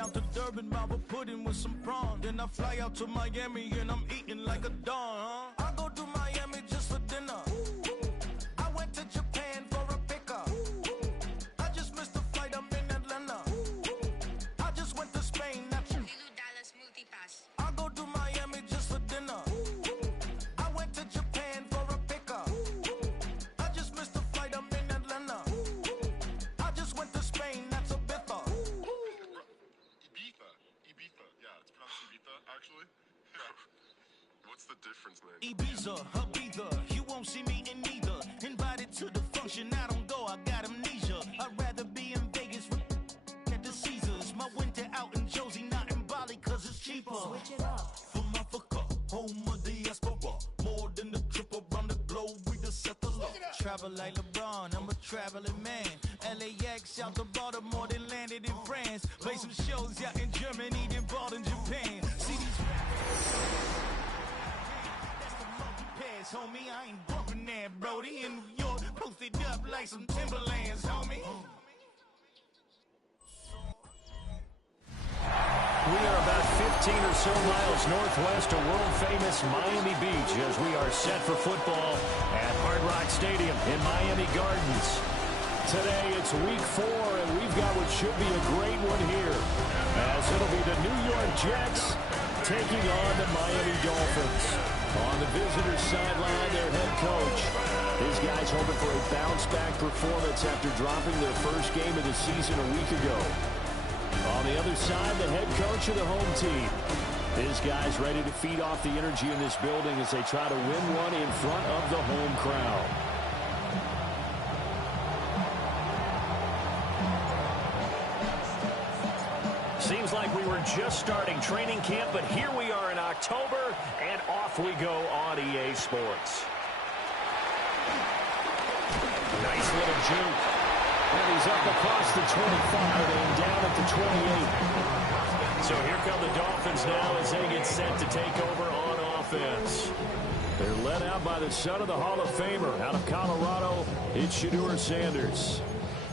out to Durban, Baba pudding with some prawns. Then I fly out to Miami and I'm eating like a don, huh? I go to Miami just for dinner. I went to Japan for a pickup. I just missed the flight, I'm in Atlanta. I just went to Spain, that's Dallas Multipass. I go to Miami just for dinner. I went to Japan for a pickup. I just missed the flight, I'm in Atlanta. I just went to Spain, that's Ibiza. Ibiza, yeah, it's pronounced Ibiza, actually. What's the difference, man? Ibiza, Ibiza, you won't see me in neither. Invited to the function, I don't go, I got amnesia. I'd rather be in Vegas at the Caesars. My winter out in Josie, not in Bali, cause it's cheaper. Switch it up. From Africa, home of the diaspora. More than the trip around the globe, we just set the law. Travel like LeBron, I'm a traveling man. LAX out to Baltimore, then landed in France. Play some shows out in Germany, then bought in Japan. See these that's the monkey pass, homie. I ain't bumping that, Brody. In New York, posted up like some Timberlands, homie. We are about 15 or so miles northwest of world-famous Miami Beach as we are set for football at Hard Rock Stadium in Miami Gardens. Today it's week 4, and we've got what should be a great one here, as it'll be the New York Jets taking on the Miami Dolphins. On the visitors' sideline, their head coach. These guys hoping for a bounce-back performance after dropping their first game of the season a week ago. On the other side, the head coach of the home team. His guys ready to feed off the energy in this building as they try to win one in front of the home crowd. Seems like we were just starting training camp, but here we are in October, and off we go on EA Sports. Nice little juke. And he's up across the 25 and down at the 28. So here come the Dolphins now as they get set to take over on offense. They're led out by the son of the Hall of Famer out of Colorado. It's Shedeur Sanders.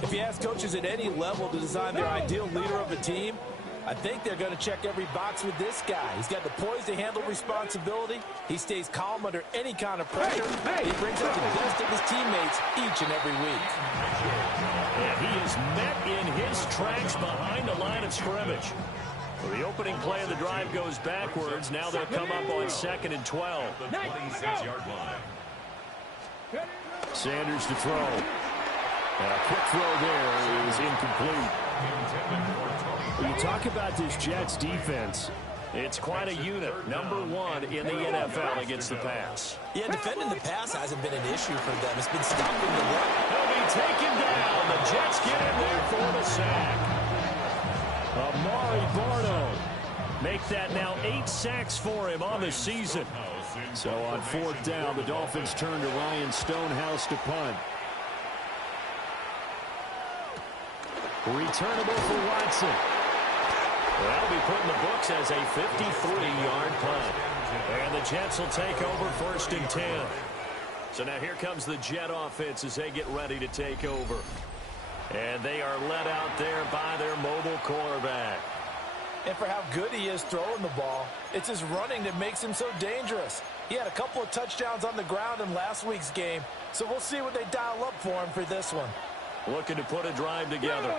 If you ask coaches at any level to design their ideal leader of a team, I think they're going to check every box with this guy. He's got the poise to handle responsibility. He stays calm under any kind of pressure. He brings out the best of his teammates each and every week. And he is met in his tracks behind the line of scrimmage. Well, the opening play of the drive goes backwards. Now they'll come up on 2nd and 12. 26-yard line. Sanders to throw. And a quick throw there is incomplete. When you talk about this Jets defense, it's quite a unit. Number 1 in the NFL against the pass. Yeah, defending the pass hasn't been an issue for them. It's been stopping the run. He'll be taken down. The Jets get in there for the sack. Amari Barno make that now 8 sacks for him on the season. So on 4th down, the Dolphins turn to Ryan Stonehouse to punt. Returnable for Watson. That'll be put in the books as a 53-yard punt. And the Jets will take over 1st and 10. So now here comes the Jet offense as they get ready to take over. And they are led out there by their mobile quarterback. And for how good he is throwing the ball, it's his running that makes him so dangerous. He had a couple of touchdowns on the ground in last week's game, so we'll see what they dial up for him for this one. Looking to put a drive together.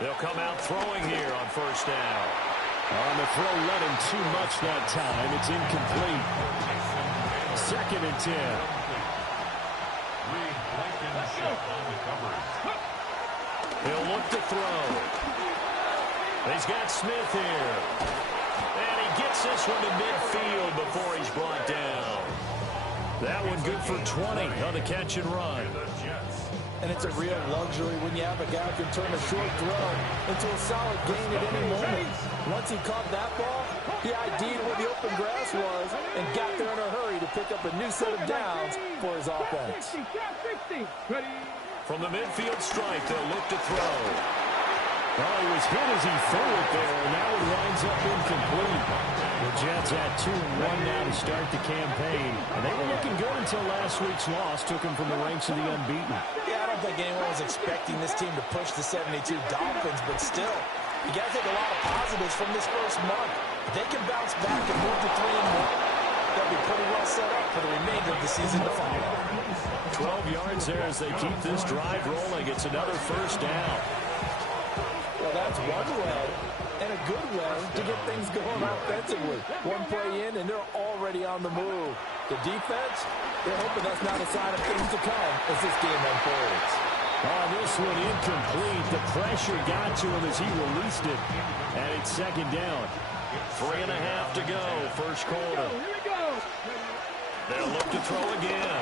They'll come out throwing here on 1st down. On the throw, let him too much that time. It's incomplete. 2nd and 10. He'll look to throw. He's got Smith here. And he gets this one to midfield before he's brought down. That one good for 20 on the catch and run. And it's a real luxury when you have a guy who can turn a short throw into a solid gain at any moment. Once he caught that ball, he ID'd where the open grass was and got there in a hurry to pick up a new set of downs for his offense. From the midfield stripe, they'll look to throw. Well, he was hit as he threw it there, and that one winds up incomplete. The Jets at 2-1 now to start the campaign. And they were looking good until last week's loss took them from the ranks of the unbeaten. Yeah, I don't think anyone was expecting this team to push the 72 Dolphins, but still, you got to take a lot of positives from this first month. If they can bounce back and move to 3-1, they'll be pretty well set up for the remainder of the season to follow. 12 yards there as they keep this drive rolling. It's another first down. Well, that's one way, and a good way to get things going offensively. One play in, and they're already on the move. The defense, they're hoping that's not a sign of things to come as this game unfolds. Oh, this one incomplete. The pressure got to him as he released it. And it's second down. 3.5 to go, first quarter. They'll look to throw again.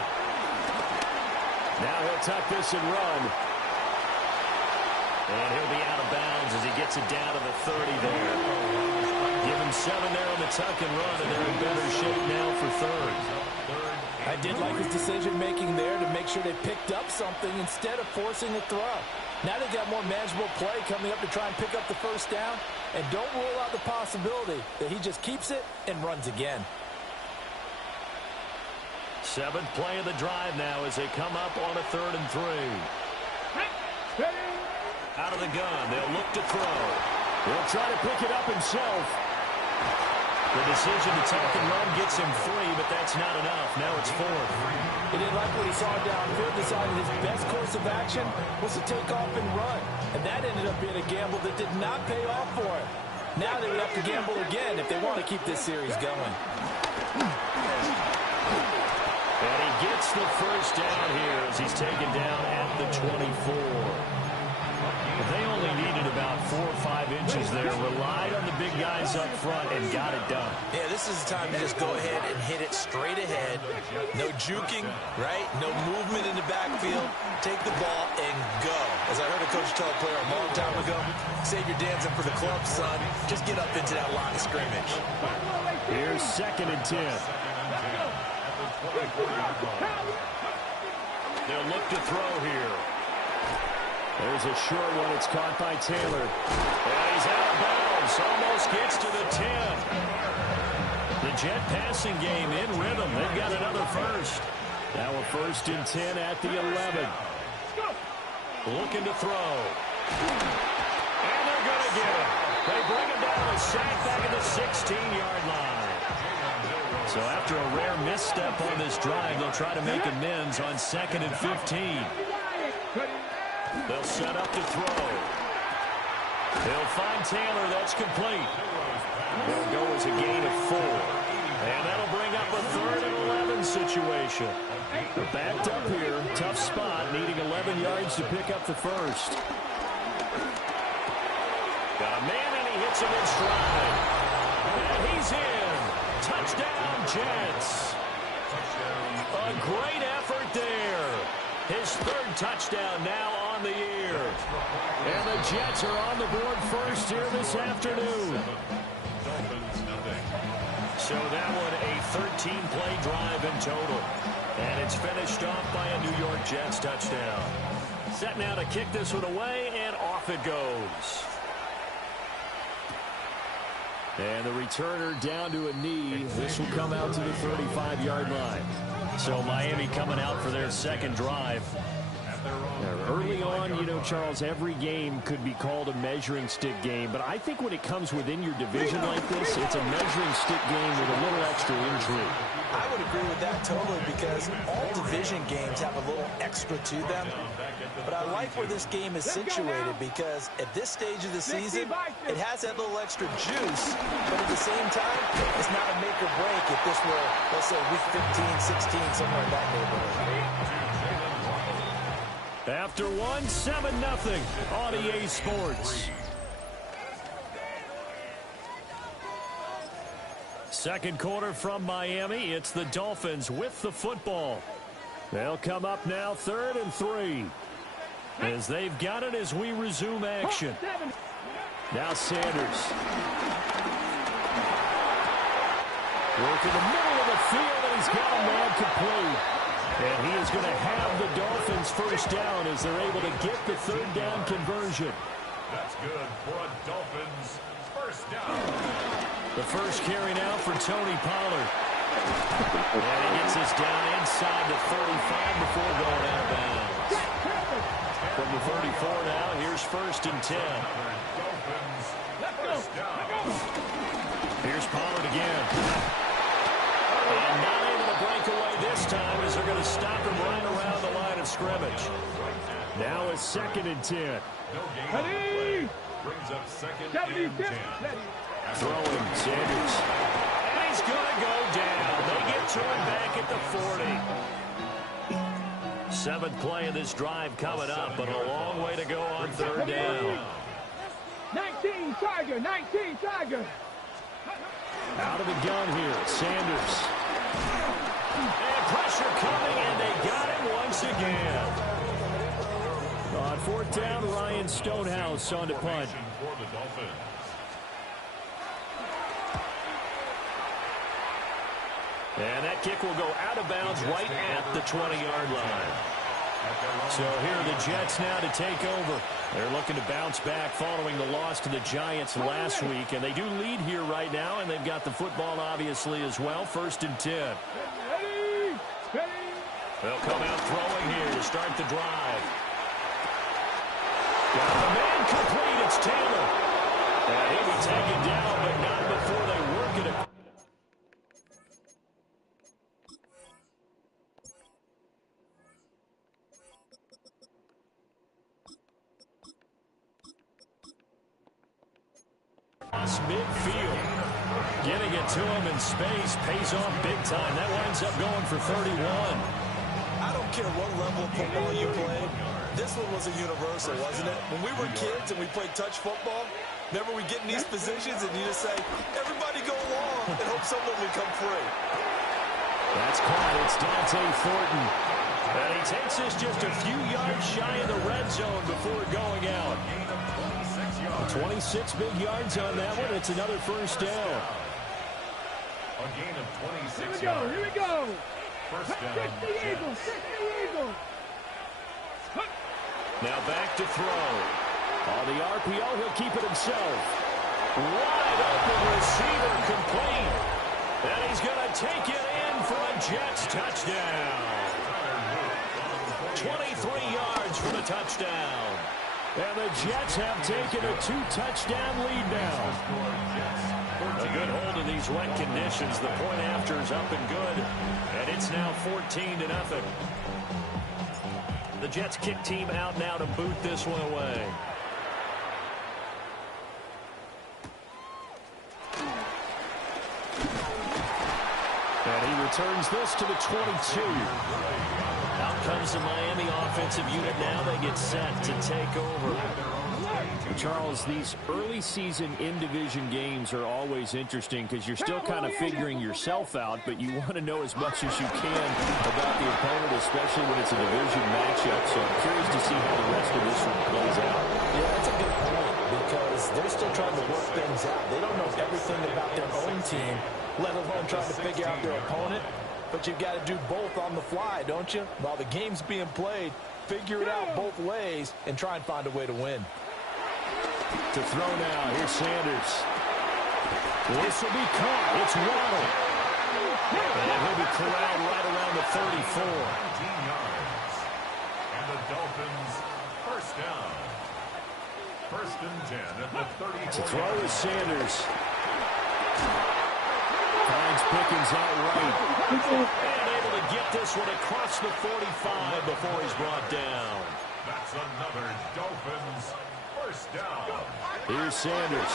Now he'll tuck this and run. And he'll be out of bounds as he gets it down to the 30 there. Give him 7 there on the tuck and run, and they're in better shape now for third. I did like his decision-making there to make sure they picked up something instead of forcing a throw. Now they've got more manageable play coming up to try and pick up the first down, and don't rule out the possibility that he just keeps it and runs again. 7th play of the drive now as they come up on a 3rd and 3. Out of the gun, they'll look to throw. He'll try to pick it up himself. The decision to tuck and run gets him 3, but that's not enough. Now it's 4th. He didn't like what he saw downfield, decided his best course of action was to take off and run. And that ended up being a gamble that did not pay off for him. Now they would have to gamble again if they want to keep this series going. And he gets the first down here as he's taken down at the 24. They only needed about 4 or 5 inches there, relied on the big guys up front, and got it done. Yeah, this is the time to just go ahead and hit it straight ahead. No juking, right? No movement in the backfield. Take the ball and go. As I heard a coach tell a player a long time ago, save your dancing for the club, son. Just get up into that line of scrimmage. Here's 2nd and 10. They'll look to throw here. There's a short one. It's caught by Taylor. And he's out of bounds. Almost gets to the 10. The Jet passing game in rhythm. They've got another first. Now a 1st and 10 at the 11. Looking to throw. And they're going to get him. They bring him down a sack back at the 16-yard line. So after a rare misstep on this drive, they'll try to make amends on 2nd and 15. They'll set up to throw. They'll find Taylor. That's complete. They'll go as a gain of 4. And that'll bring up a 3rd and 11 situation. They're backed up here. Tough spot, needing 11 yards to pick up the first. Got a man, and he hits him in stride. And he's in. Touchdown, Jets. A great effort there. His 3rd touchdown now on the year. And the Jets are on the board first here this afternoon. So that one a 13-play drive in total. And it's finished off by a New York Jets touchdown. Set now to kick this one away, and off it goes. And the returner down to a knee. This will come out to the 35-yard line. So Miami coming out for their 2nd drive. Early on, you know, Charles, every game could be called a measuring stick game. But I think when it comes within your division like this, it's a measuring stick game with a little extra intrigue. I would agree with that totally because all division games have a little extra to them. But I like where this game is situated because at this stage of the season, it has that little extra juice. But at the same time, it's not a make or break if this were, let's say, week 15, 16, somewhere in that neighborhood. After 7-0 on EA Sports. 2nd quarter from Miami. It's the Dolphins with the football. They'll come up now 3rd and 3. As they've got it as we resume action. Now Sanders. Work in the middle of the field, and he's got a man complete. And he is going to have the Dolphins first down as they're able to get the 3rd down conversion. That's good for a Dolphins first down. The first carry now for Tony Pollard. And he gets us down inside the 35 before going out of bounds. From the 34 now, here's 1st and 10. Here's Pollard again. And not able to break away this time as they're going to stop him right around the line of scrimmage. Now it's 2nd and 10. Brings up 2nd and 10. Throwing Sanders. And he's going to go down. They get to him back at the 40. 7th play of this drive coming up, but a long way to go on 3rd down. 19 Tiger, 19 Tiger. Out of the gun here, Sanders. And pressure coming, and they got him once again. On 4th down, Ryan Stonehouse on to punt. For the Dolphins. And that kick will go out of bounds right at the 20-yard line. So here are the Jets now to take over. They're looking to bounce back following the loss to the Giants last week. And they do lead here right now, and they've got the football obviously as well. 1st and 10. They'll come out throwing here to start the drive. Got the man complete. It's Taylor. And he'll be taken down, but not before they work it. Midfield. Getting it to him in space pays off big time. That winds up going for 31. I don't care what level of football you play. This one was a universal, wasn't it? When we were kids and we played touch football, remember we get in these positions and you just say, everybody go along and hope someone will come free. That's caught. It's Dante Thornton. And he takes us just a few yards shy of the red zone before going out. 26 big yards on that one. It's another 1st down. A gain of 26 Here yards. we go. 1st down. 60 Eagles, 60 Eagles. Now back to throw. On the RPO, he'll keep it himself. Wide open receiver complete. And he's going to take it in for a Jets touchdown. 23 yards for the touchdown. And the Jets have taken a 2-touchdown lead now. A good hold of these wet conditions. The point after is up and good. And it's now 14-0. The Jets kick team out now to boot this one away. And he returns this to the 22. Out comes the Miami offensive unit now. They get set to take over. Charles, these early season in-division games are always interesting because you're still kind of figuring yourself out, but you want to know as much as you can about the opponent, especially when it's a division matchup. So I'm curious to see how the rest of this one plays out. Yeah, that's a good point because they're still trying to work things out. They don't know everything about their own team, let alone trying to figure out their opponent. But you've got to do both on the fly, don't you? While the game's being played, figure it out both ways and try and find a way to win. To throw now, here's Sanders. This will be caught. It's Waddle. And he'll be corralled right around the 34. 19 yards. And the Dolphins 1st down. 1st and 10 at the 34. To throw is Sanders. Finds Pickens out right. And able to get this one across the 45 before he's brought down. That's another Dolphins 1st down. Here's Sanders.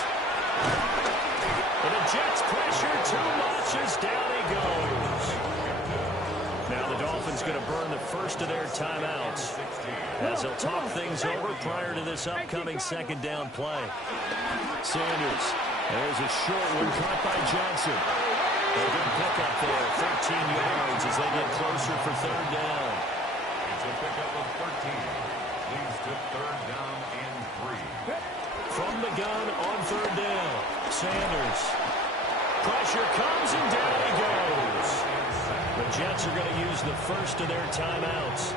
And the Jets pressure too much as down he goes. Now the Dolphins going to burn the first of their timeouts as they'll talk things over prior to this upcoming 2nd down play. Sanders. There's a short one caught by Johnson. A good pickup there, 13 yards as they get closer for 3rd down. It's a pickup of 13. Leads to 3rd down and 3. From the gun on 3rd down, Sanders. Pressure comes and down he goes. The Jets are going to use the first of their timeouts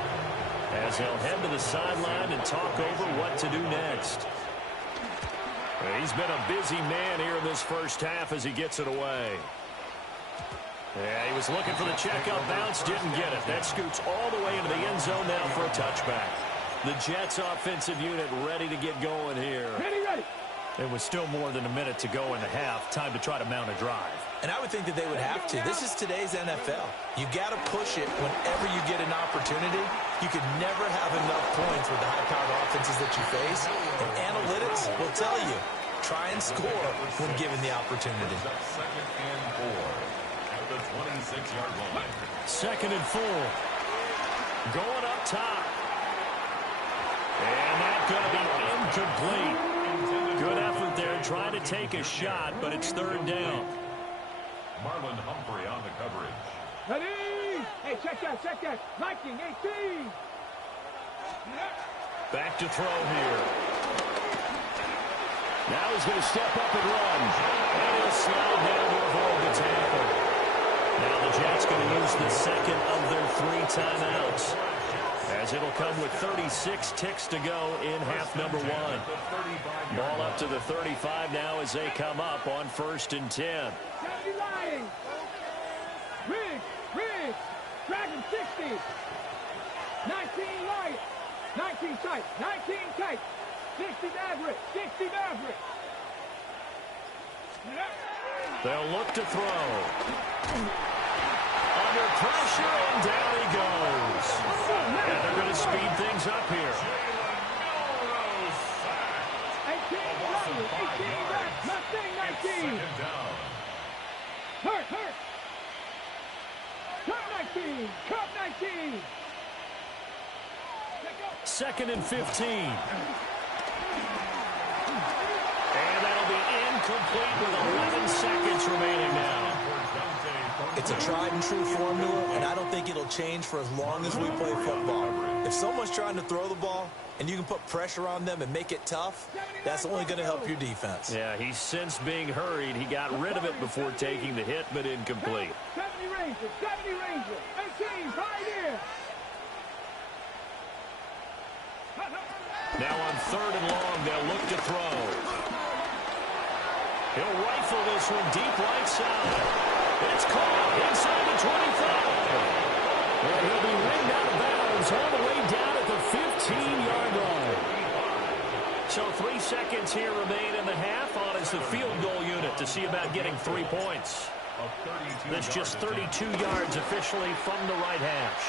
as they'll head to the sideline and talk over what to do next. He's been a busy man here in this first half as he gets it away. Yeah, he was looking for the checkup bounce, didn't get it. That scoots all the way into the end zone now for a touchback. The Jets offensive unit ready to get going here. Ready, ready. It was still more than a minute to go in the half. Time to try to mount a drive. And I would think that they would have to. This is today's NFL. You got to push it whenever you get an opportunity. You could never have enough points with the high-powered offenses that you face. And analytics will tell you, try and score when given the opportunity. Second and 4 at the 26-yard line. Second and 4. Going up top. And that's going to be incomplete. Good effort there, trying to take a shot, but it's third down. Marlon Humphrey on the coverage. Ready. Hey, check that, check that. 19, 18. Back to throw here. Now he's going to step up and run. And he'll slide down to avoid the tackle. Now the Jets going to use the second of their 3 timeouts, as it'll come with 36 ticks to go in half number 1. Ball up to the 35 now as they come up on 1st and 10. 70 lying. Riggs. Dragon 60. 19 light. 19 tight. 19 tight. 60 Maverick. 60 Maverick. They'll look to throw. Under pressure, and down he goes. And they're going to speed things up here. 18 back. Mustang 19. Hurt. Cup 19. Cup 19. Second and 15. And that'll be incomplete with 11 seconds remaining now. It's a tried-and-true formula, and I don't think it'll change for as long as we play football. If someone's trying to throw the ball and you can put pressure on them and make it tough, that's only going to help your defense. Yeah, he's since being hurried. He got rid of it before taking the hit, but incomplete. 70 Rangers. 18, right here. Now on 3rd and long, they'll look to throw. He'll rifle this one deep right side. It's caught inside the 25. And he'll be ringed out of bounds all the way down at the 15-yard line. So 3 seconds here remain in the half on as the field goal unit to see about getting 3 points. That's just 32 yards officially from the right hash.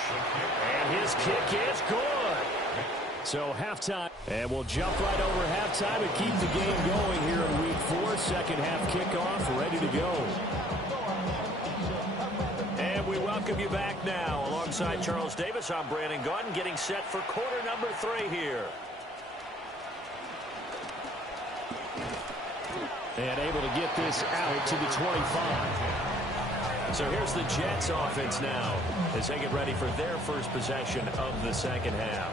And his kick is good. So halftime, and we'll jump right over halftime and keep the game going here in week 4. Second half kickoff, ready to go. And we welcome you back now. Alongside Charles Davis, I'm Brandon Gaudin, getting set for quarter number 3 here. And able to get this out to the 25. So here's the Jets offense now as they get ready for their first possession of the second half.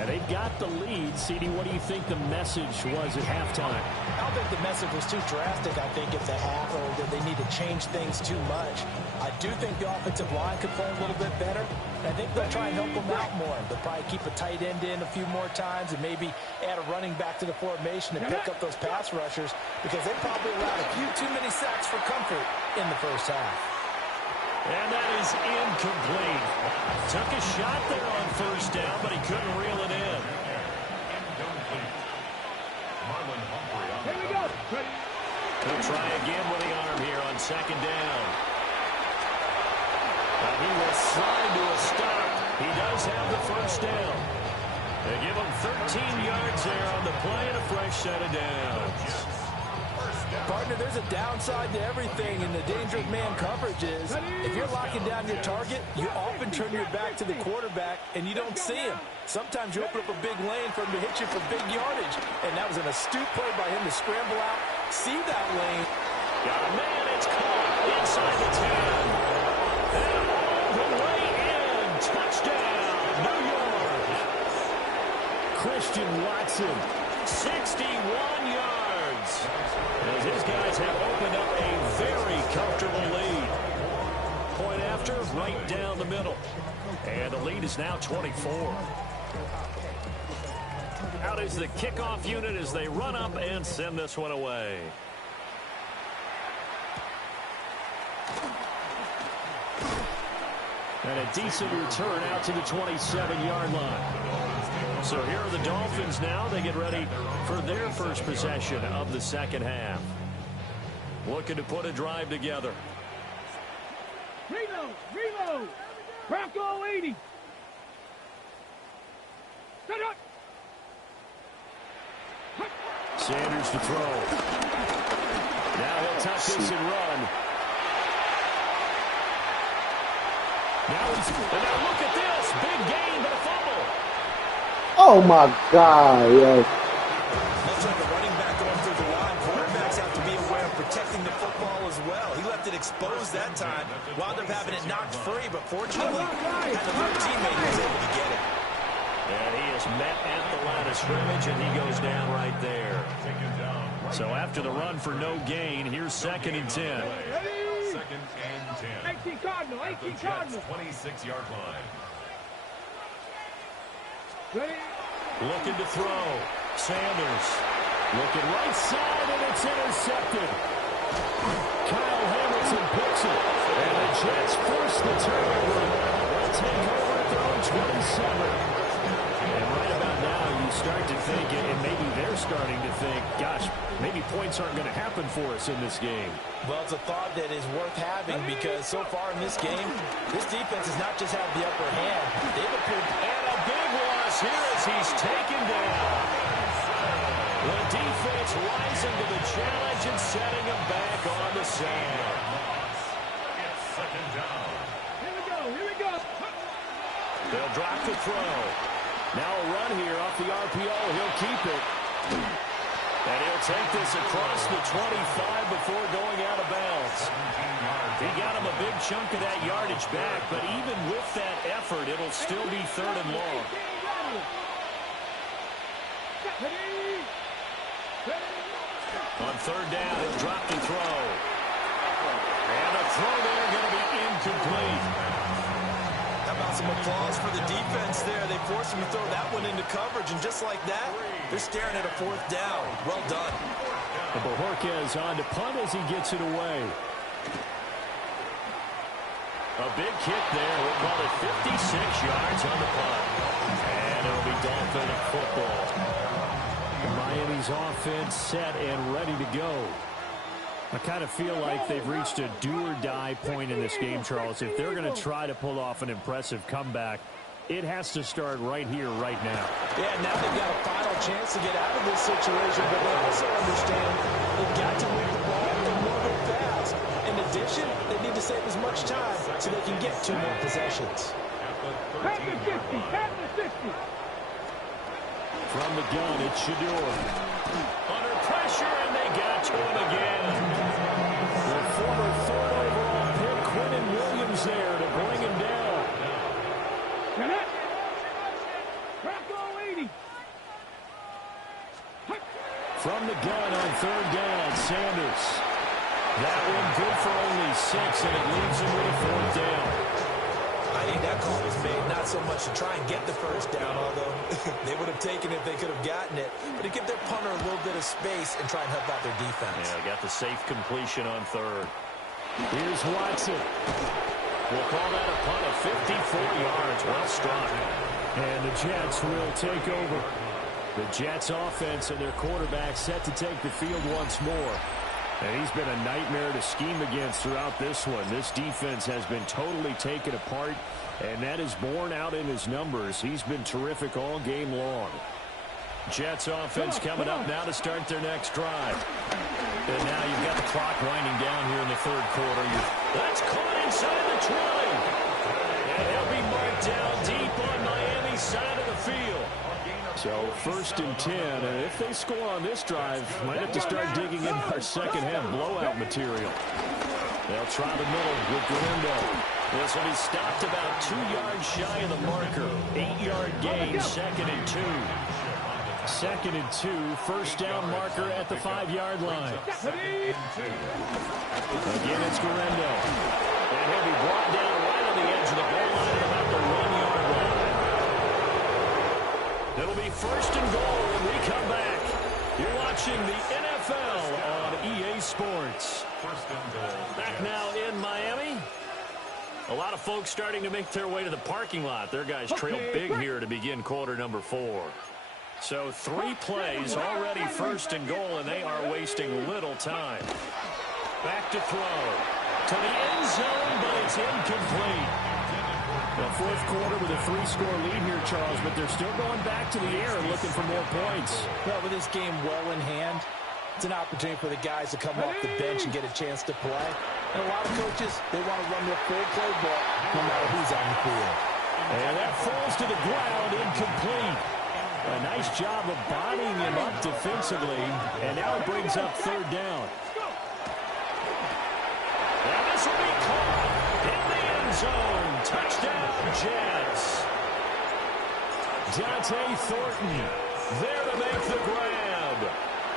And they've got the lead. CD, what do you think the message was at halftime? I don't think the message was too drastic, I think, at the half, or that they need to change things too much. I do think the offensive line could play a little bit better. And I think they'll try and help them out more. They'll probably keep a tight end in a few more times and maybe add a running back to the formation and pick up those pass rushers, because they probably allowed a few too many sacks for comfort in the first half. And that is incomplete. Took a shot there on 1st down, but he couldn't reel it in. Here we go. He'll try again with the arm here on 2nd down. And he will slide to a stop. He does have the 1st down. They give him 13 yards there on the play and a fresh set of downs. Partner, there's a downside to everything, and the danger of man coverage is if you're locking down your target, you often turn your back to the quarterback and you don't see him. Sometimes you open up a big lane for him to hit you for big yardage, and that was an astute play by him to scramble out, see that lane. Got a man, it's caught inside the 10. And all the way in. Touchdown, New York. Christian Watson, 61 yards. As his guys have opened up a very comfortable lead. Point after, right down the middle. And the lead is now 24. Out is the kickoff unit as they run up and send this one away. And a decent return out to the 27-yard line. So here are the Dolphins now. They get ready for their first possession of the second half. Looking to put a drive together. Reload. Bronco 80. Set up. Sanders to throw. Now he'll tuck this and run. Now look at this. Big gain, but a fumble. Oh, my God. Yes. Much like a running back going through the line, quarterbacks have to be aware of protecting the football as well. He left it exposed that time. Wound up having it knocked free, but fortunately, had the little teammate who was able to get it. And he is met at the line of scrimmage, and he goes down right there. So after the run for no gain, here's 2nd and 10. 2nd and 10. 18 Cardinal. 18 Cardinal. 26-yard line. Ready? Looking to throw. Sanders. Looking right side, and it's intercepted. Kyle Hamilton picks it. And the Jets force the turnover. They'll take over at their own 27. And right about now, you start to think, and maybe they're starting to think, gosh, maybe points aren't going to happen for us in this game. Well, it's a thought that is worth having because so far in this game, this defense has not just had the upper hand. They've appeared. And a big loss here as he's taken down. The defense rising to the challenge and setting him back on the sand. It's 2nd down. Here we go. They'll drop the throw. Now a run here off the RPO. He'll keep it. And he'll take this across the 25 before going out of bounds. He got him a big chunk of that yardage back, but even with that effort, it'll still be 3rd and long. On 3rd down, he'll drop the throw. And a throw there going to be incomplete. How about some applause for the defense there? They forced him to throw that one into coverage, and just like that, they're staring at a 4th down. Well done. Bojorquez on to punt as he gets it away. A big kick there. We'll call it 56 yards on the punt. And it'll be Dolphin football. Miami's offense set and ready to go. I kind of feel like they've reached a do-or-die point in this game, Charles. If they're going to try to pull off an impressive comeback, it has to start right here, right now. Yeah, now they've got a final chance to get out of this situation, but they also understand they've got to win the ball and move it fast. In addition, they need to save as much time so they can get 2 more possessions. Pat the 50. From the gun, it's Shador. Under pressure, and they got to him again. The former 3rd overall pick, Quentin Williams, there to bring him down. Bronco 80. From the gun on 3rd down, Sanders. That one good for only 6, and it leaves him with a 4th down. I think that call was made not so much to try and get the 1st down, although they would have taken it if they could have gotten it, but to give their punter a little bit of space and try and help out their defense. Yeah, got the safe completion on 3rd. Here's Watson. We'll call that a punt of 54 yards. Well struck. And the Jets will take over. The Jets offense and their quarterback set to take the field once more. And he's been a nightmare to scheme against throughout this one. This defense has been totally taken apart, and that is borne out in his numbers. He's been terrific all game long. Jets offense coming up now to start their next drive. And now you've got the clock winding down here in the 3rd quarter. That's caught inside the 20. And he'll be marked down deep on Miami's side of the field. So 1st and 10, and if they score on this drive, might have to start digging in our second half blowout material. They'll try the middle with Galindo. This will be stopped about 2 yards shy of the marker. 8-yard gain, 2nd and 2. 2nd and 2, 1st down marker at the 5-yard line. Again, it's Galindo. And he'll be brought down right on the edge of the goal line at about the 1-yard line. It'll be 1st and goal when we come back. You're watching the NFL on EA Sports. 1st and goal. Back now in Miami. A lot of folks starting to make their way to the parking lot. Their guys trail big here to begin quarter number 4. So 3 plays already first and goal, and they are wasting little time. Back to throw. To the end zone, but it's incomplete. The fourth quarter with a 3-score lead here, Charles, but they're still going back to the air and looking for more points. Well, with this game well in hand, it's an opportunity for the guys to come off the bench and get a chance to play. And a lot of coaches, they want to run their full playbook no matter who's on the field. And that falls to the ground, incomplete. A nice job of bodying him up defensively, and now it brings up third down. And this will be caught in the end zone. Touchdown, Jets. Dante Thornton there to make the grab.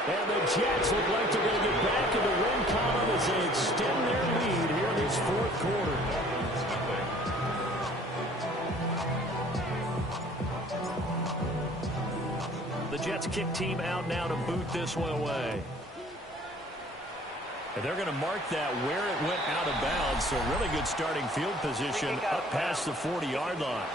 And the Jets look like they're going to get back in the win column as they extend their lead here in this fourth quarter. The Jets kick team out now to boot this one away. And they're going to mark that where it went out of bounds. So really good starting field position up past the 40-yard line.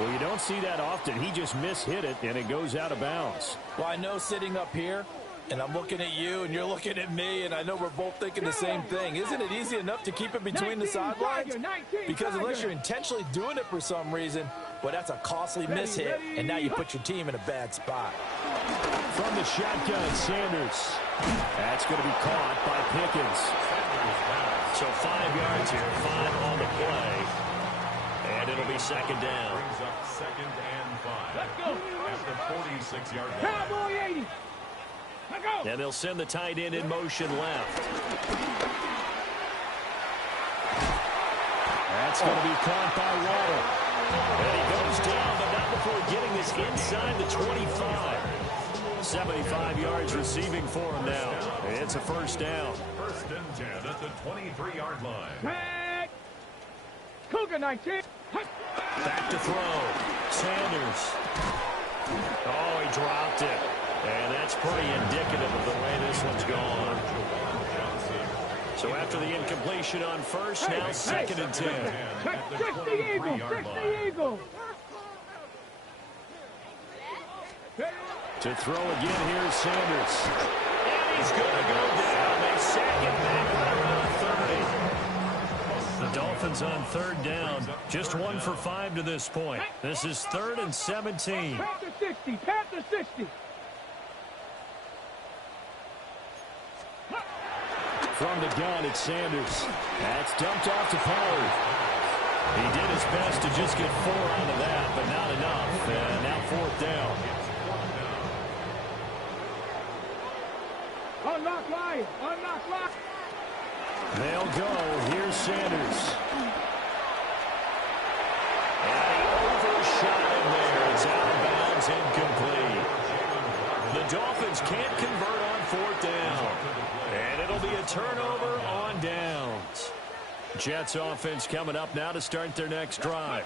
Well, you don't see that often. He just mishit it, and it goes out of bounds. Well, I know sitting up here, and I'm looking at you, and you're looking at me, and I know we're both thinking the same thing. Isn't it easy enough to keep it between the sidelines? Because unless you're intentionally doing it for some reason, well, that's a costly mishit, and now you put your team in a bad spot. From the shotgun, Sanders. That's going to be caught by Pickens. So 5 yards here, 5 on the play. And it'll be second down. Brings up second and 5. Let's go. At the 46-yard line. Cowboy 80. Let's go. And they'll send the tight end in motion left. That's going to be caught by Waddle. And he goes down, but not before getting this inside the 25. 75 yards receiving for him now. It's a first down. First and 10 at the 23-yard line. Tag. Cougar 19. Back to throw. Sanders. Oh, he dropped it. And that's pretty indicative of the way this one's gone. So after the incompletion on first, now second and 10. Check the Eagle. Check the Eagle. To throw again, here's Sanders. And he's going to go down. They sack him back right around 30. The Dolphins on third down. Just 1 for 5 to this point. This is 3rd and 17. Panther 60. Panther 60. From the gun, it's Sanders. That's dumped off to Pollard. He did his best to just get 4 out of that, but not enough. And now 4th down. Unlock line. Unlock line. They'll go. Here's Sanders. And he overshot him there. It's out of bounds, incomplete. The Dolphins can't convert on 4th down. And it'll be a turnover on downs. Jets offense coming up now to start their next drive.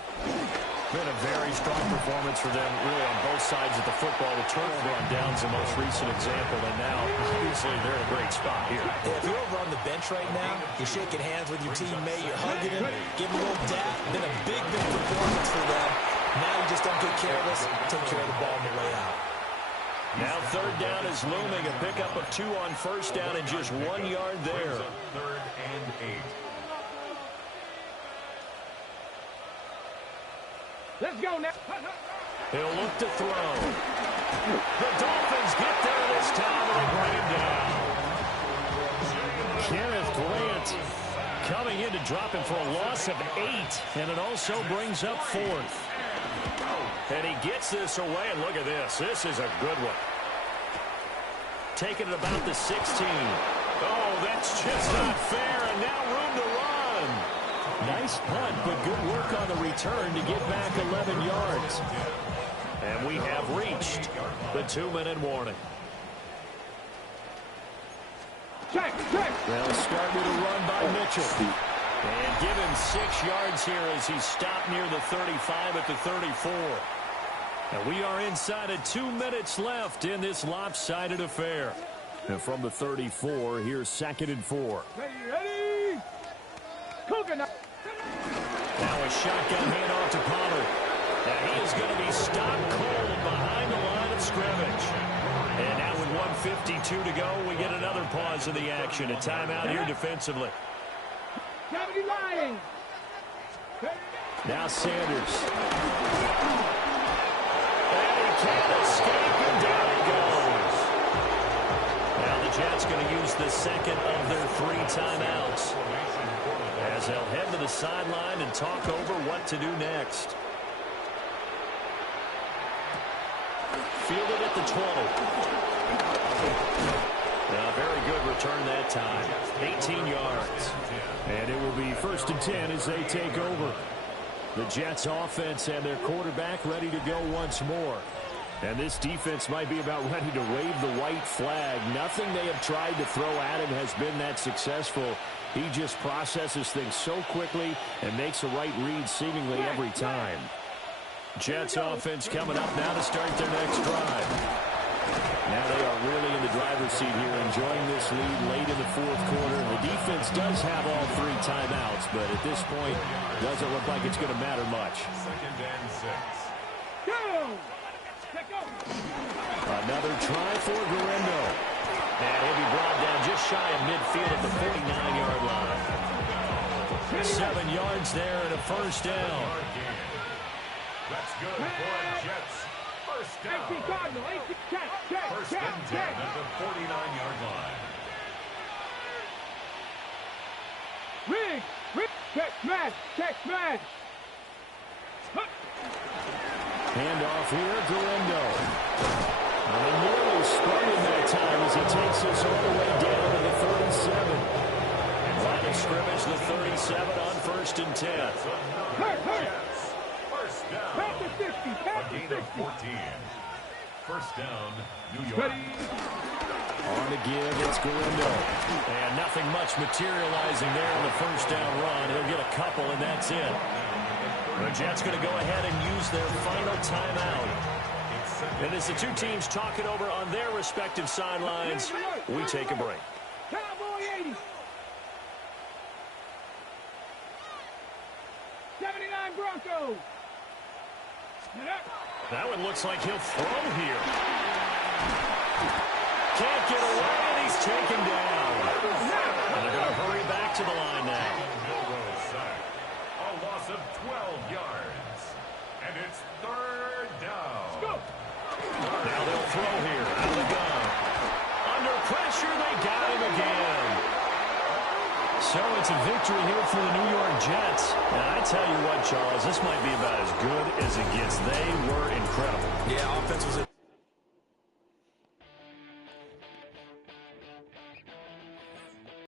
Been a very strong performance for them, really, on both sides of the football. The turnover on downs, the most recent example, and now, obviously, they're in a great spot here. If you're over on the bench right now, you're shaking hands with your teammate, you're hugging him, giving him a little dap. Been a big performance for them. Now you just don't get careless, take care of the ball on the way out. Now third down is looming, a pickup of 2 on first down and just 1 yard there. 3rd and 8. Let's go now. He'll look to throw. The Dolphins get there this time and they bring him down. Kenneth Grant coming in to drop him for a loss of 8, and it also brings up 4th. And he gets this away, and look at this. This is a good one. Taking it about the 16. Oh, that's just not fair, and now room to run. Nice punt, but good work on the return to get back 11 yards. And we have reached the 2-minute warning. Check. They'll start with a run by Mitchell. And give him 6 yards here as he stopped near the 35 at the 34. And we are inside of 2 minutes left in this lopsided affair. And from the 34, here's 2nd and 4. Ready. Cougar now. Now a shotgun handoff to Pollard. Now he is going to be stopped cold behind the line of scrimmage. And now with 1:52 to go, we get another pause in the action. A timeout here defensively. Now Sanders. And he can't escape, and down he goes. Now the Jets going to use the second of their 3 timeouts, as they'll head to the sideline and talk over what to do next. Fielded at the 20. Very good return that time. 18 yards. And it will be 1st and 10 as they take over. The Jets offense and their quarterback ready to go once more. And this defense might be about ready to wave the white flag. Nothing they have tried to throw at him has been that successful. He just processes things so quickly and makes the right read seemingly every time. Jets offense coming up now to start their next drive. Now they are really in the driver's seat here, enjoying this lead late in the 4th quarter. The defense does have all 3 timeouts, but at this point, doesn't look like it's going to matter much. 2nd and 6. Another try for Guerrero. And he'll be brought down just shy of midfield at the 49-yard line. 7 yards there and a 1st down. That's good for Jets. 1st down. 1st and 10 at the 49-yard line. Rig, check man. Handoff here, Guerrero. And they nearly spun him that time as he takes us all the way down to the 37. Line of scrimmage, the 37 on 1st and 10. Jets. 1st down. A gain of 14. 1st down, New York. On the give, it's Guerrero. And nothing much materializing there on the 1st down run. He'll get a couple, and that's it. The Jets going to go ahead and use their final timeout. And as the 2 teams talk it over on their respective sidelines, we take a break. Cowboy 80. 79 Broncos. That one looks like he'll throw here. Can't get away, and he's taken down. And they're going to hurry back to the line now. Milroe sack. A loss of 12 yards. And it's 3rd down. Now they'll throw here out of the gun. Under pressure, they got him again. So it's a victory here for the New York Jets. And I tell you what, Charles, this might be about as good as it gets. They were incredible. Yeah, offense was at